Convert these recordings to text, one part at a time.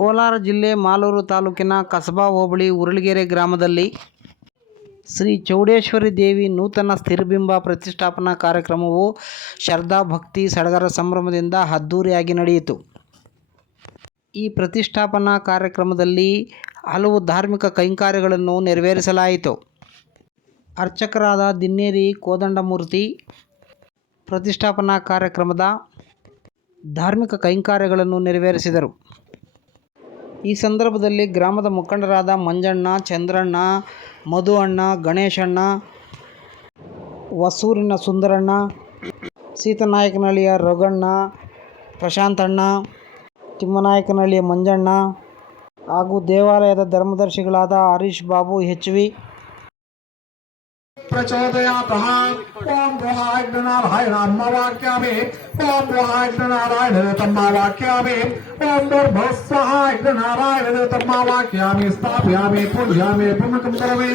ಕೋಲಾರ ಜಿಲ್ಲೆ ಮಾಲೂರು ತಾಲೂಕಿನ ಕಸಬಾ ಹೋಬಳಿ ಉರುಳಗೆರೆ ಗ್ರಾಮದಲ್ಲಿ ಶ್ರೀ ಚೌಡೇಶ್ವರಿ ದೇವಿ ನೂತನ ಸ್ಥಿರಬಿಂಬ ಪ್ರತಿಷ್ಠಾಪನಾ ಕಾರ್ಯಕ್ರಮವು ಶ್ರದ್ಧಾ ಭಕ್ತಿ ಸಡಗರ ಸಂಭ್ರಮದಿಂದ ಅದ್ದೂರಿಯಾಗಿ ನಡೆಯಿತು. ಈ ಪ್ರತಿಷ್ಠಾಪನಾ ಕಾರ್ಯಕ್ರಮದಲ್ಲಿ ಹಲವು ಧಾರ್ಮಿಕ ಕೈಂಕಾರ್ಯಗಳನ್ನು ನೆರವೇರಿಸಲಾಯಿತು. ಅರ್ಚಕರಾದ ದಿನ್ನೇರಿ ಕೋದಂಡಮೂರ್ತಿ, ಪ್ರತಿಷ್ಠಾಪನಾ ಕಾರ್ಯಕ್ರಮದ ಧಾರ್ಮಿಕ ಕೈಂಕಾರ್ಯಗಳನ್ನು ನೆರವೇರಿಸಿದರು. ಈ ಸಂದರ್ಭದಲ್ಲಿ ಗ್ರಾಮದ ಮುಖಂಡರಾದ ಮಂಜಣ್ಣ, ಚಂದ್ರಣ್ಣ ಮಧು ಅಣ್ಣ ಗಣೇಶಣ್ಣ, ಹೊಸೂರಿನ ಸುಂದರಣ್ಣ, ಸೀತನಾಯಕನಹಳ್ಳಿಯ ರಘಣ್ಣ ಪ್ರಶಾಂತಣ್ಣ, ತಿಮ್ಮನಾಯಕನಹಳ್ಳಿಯ ಮಂಜಣ್ಣ ಹಾಗೂ ದೇವಾಲಯದ ಧರ್ಮದರ್ಶಿಗಳಾದ ಹರೀಶ್ ಬಾಬು ಎಚ್ ವಿ प्रचोदयातः ॐ ब्रह्माग्नारायणाम्मवाक्यामि ॐ ब्रह्माग्नारायणतम्मावाक्यामि ॐ दुर्भस्वहाग्नारायणतम्मावाक्यामि स्थापयामि पूजयामि पुनकं करोमि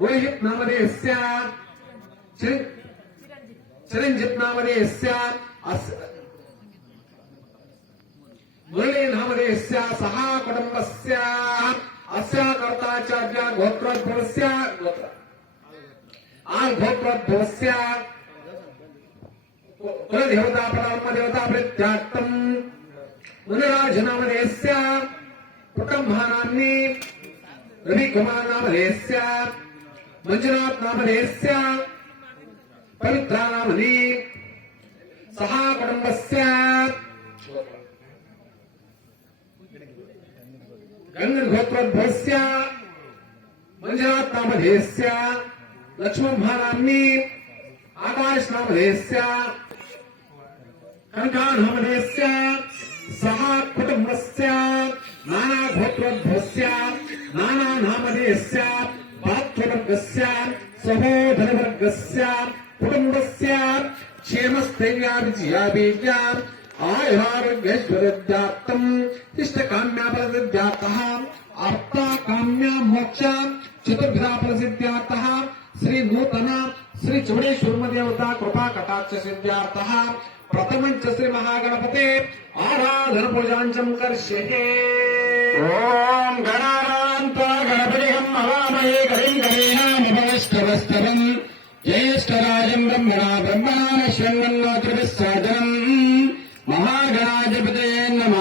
रोहित नामधेयस्य चिर- चिरञ्जित् नामधेयस्य अस्- मुरली नामधेयस्य सः कुटुम्बस्य अस्य कर्ताचार्य गोत्रोद्भवस्य गोत्र आर्गोत्रोद्भवस्य कुलदेवता नामधेयस्य ಮಂಜುನಾಥ್ ನಾಮಧೇಯಸ್ಯ ಪವಿತ್ರ ನಾಮನಿ ಸಹ ಕುಟುಂಬಸ್ಯ ಗಂಗಗೋತ್ರೋದ್ಭವಸ್ಯ ಮಂಜುನಾಥ್ ನಾಮಧೇಯಸ್ಯ ಲಕ್ಷ್ಮಣನಾಮ್ನಿ ಆಕಾಶ್ ನಾಮಧೇಯಸ್ಯ ಕನಕಾ ನಾಮಧೇಯಸ್ಯ ಸಹ ಕುಟುಂಬಸ್ಯ ನಾನಾ ಗೋತ್ರೋದ್ಭವಸ್ಯ ನಾನಾ ನಾಮಧೇಯಸ್ಯ क्षेमस्थैर्याभिजियाबीज्याम् आयुरारोग्यैश्वर्यव्याप्तम् तिष्ठकाम्यापरसिद्ध्यात्तः आर्ता काम्या मोक्षा चतुर्भ्या प्रसिद्ध्यात्तः श्रीनूतना, श्रीचूडेश्वरमदेवता कृपा कटाक्ष सिद्ध्यार्थः प्रथमं च श्रीमहागणपते आराधनपूजाञ्चं कर्ष्यते। ॐ गणारान्ता गणपतिहं हवामहे गलिं गणेनामभवस्तवस्तवम् జ్యేష్ఠరాజం బ్రహ్మణా బ్రహ్మణాన శృణ్వన్నో త్రిభిస్సాదనం మహాగణాధిపతే నమ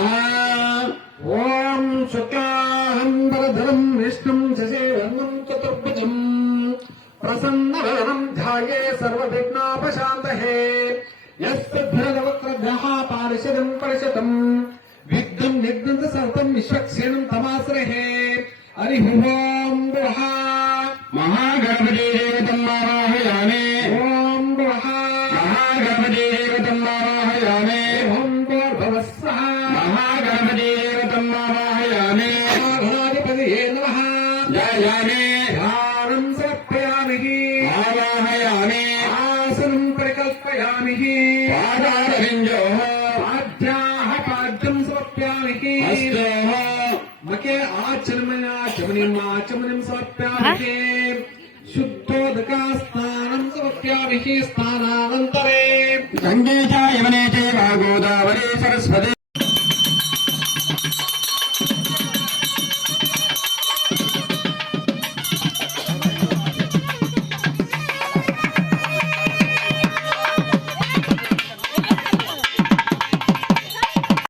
ఓం శుక్లాహం వరధరం విష్ణుం శశేవర్ణం చతుర్భుజం ప్రసన్నవరం ధ్యాయే సర్వవిఘ్నాపశాంతహే యస్సద్భరదవక్రగ్రహ పారిషదం పరిషదం విఘ్నం నిఘ్నంత సతతం విశ్వక్షీణం తమాశ్రహే హరిహుహో మహాగణపతి తమ్మాయామే మహాధిపతి జాయామే. ధ్యానం సమర్పయామి ఆవాహయామి. ఆసనం ప్రకల్పయామి పాదారవింజో శుద్ధోదకా స్నానం సమర్పయామి స్నానానంతరే. గంగే చ యమునే చైవ గోదావరి సరస్వతి